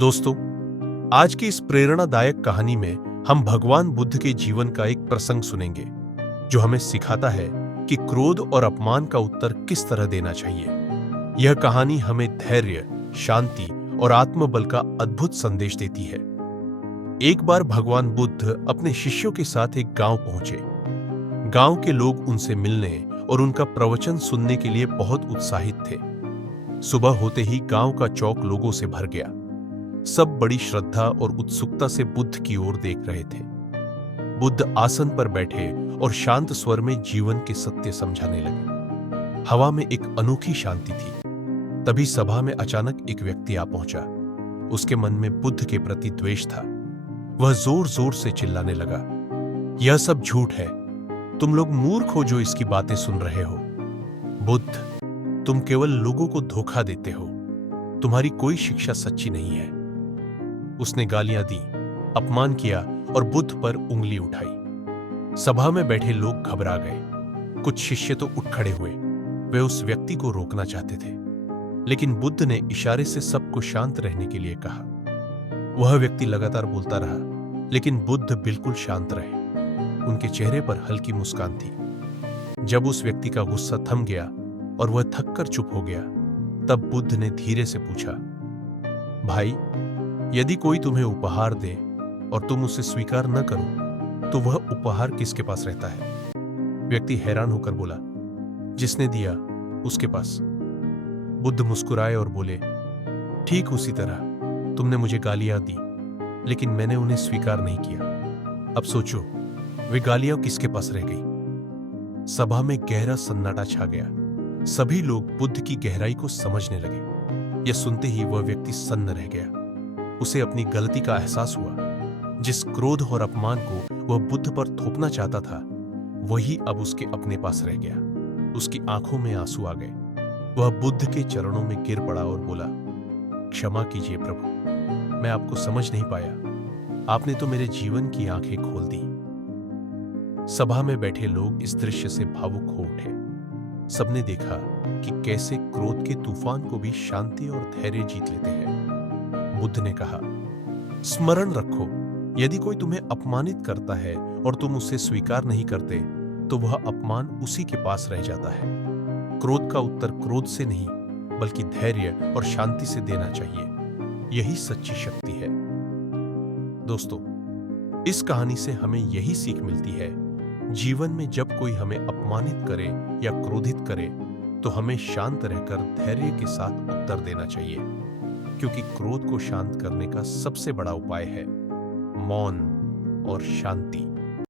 दोस्तों, आज की इस प्रेरणादायक कहानी में हम भगवान बुद्ध के जीवन का एक प्रसंग सुनेंगे जो हमें सिखाता है कि क्रोध और अपमान का उत्तर किस तरह देना चाहिए। यह कहानी हमें धैर्य, शांति और आत्मबल का अद्भुत संदेश देती है। एक बार भगवान बुद्ध अपने शिष्यों के साथ एक गांव पहुंचे। गांव के लोग उनसे मिलने और उनका प्रवचन सुनने के लिए बहुत उत्साहित थे। सुबह होते ही गांव का चौक लोगों से भर गया। सब बड़ी श्रद्धा और उत्सुकता से बुद्ध की ओर देख रहे थे। बुद्ध आसन पर बैठे और शांत स्वर में जीवन के सत्य समझाने लगे। हवा में एक अनोखी शांति थी। तभी सभा में अचानक एक व्यक्ति आ पहुंचा। उसके मन में बुद्ध के प्रति द्वेष था। वह जोर जोर से चिल्लाने लगा, यह सब झूठ है। तुम लोग मूर्ख हो जो इसकी बातें सुन रहे हो। बुद्ध, तुम केवल लोगों को धोखा देते हो। तुम्हारी कोई शिक्षा सच्ची नहीं है। उसने गालियां दी, अपमान किया और बुद्ध पर उंगली उठाई। सभा में बैठे लोग घबरा गए। कुछ शिष्य तो उठ खड़े हुए। वे उस व्यक्ति को रोकना चाहते थे, लेकिन बुद्ध ने इशारे से सबको शांत रहने के लिए कहा। वह व्यक्ति लगातार बोलता रहा, लेकिन बुद्ध बिल्कुल शांत रहे। उनके चेहरे पर हल्की मुस्कान थी। जब उस व्यक्ति का गुस्सा थम गया और वह थककर चुप हो गया, तब बुद्ध ने धीरे से पूछा, भाई, यदि कोई तुम्हें उपहार दे और तुम उसे स्वीकार न करो, तो वह उपहार किसके पास रहता है? व्यक्ति हैरान होकर बोला, जिसने दिया उसके पास। बुद्ध मुस्कुराए और बोले, ठीक उसी तरह तुमने मुझे गालियां दी, लेकिन मैंने उन्हें स्वीकार नहीं किया। अब सोचो, वे गालियां किसके पास रह गई? सभा में गहरा सन्नाटा छा गया। सभी लोग बुद्ध की गहराई को समझने लगे। यह सुनते ही वह व्यक्ति सन्न रह गया। उसे अपनी गलती का एहसास हुआ। जिस क्रोध और अपमान को वह बुद्ध पर थोपना चाहता था, वही अब उसके अपने पास रह गया। उसकी आंखों में आंसू आ गए। वह बुद्ध के चरणों में गिर पड़ा और बोला, क्षमा कीजिए प्रभु, मैं आपको समझ नहीं पाया। आपने तो मेरे जीवन की आंखें खोल दी। सभा में बैठे लोग इस दृश्य से भावुक हो उठे। सबने देखा कि कैसे क्रोध के तूफान को भी शांति और धैर्य जीत लेते हैं। बुद्ध ने कहा, स्मरण रखो, यदि कोई तुम्हें अपमानित करता है और तुम उसे स्वीकार नहीं करते, तो वह अपमान उसी के पास रह जाता है। क्रोध का उत्तर क्रोध से नहीं, बल्कि धैर्य और शांति से देना चाहिए। यही सच्ची शक्ति है। दोस्तों, इस कहानी से हमें यही सीख मिलती है, जीवन में जब कोई हमें अपमानित करे या क्रोधित करे, तो हमें शांत रहकर धैर्य के साथ उत्तर देना चाहिए, क्योंकि क्रोध को शांत करने का सबसे बड़ा उपाय है मौन और शांति।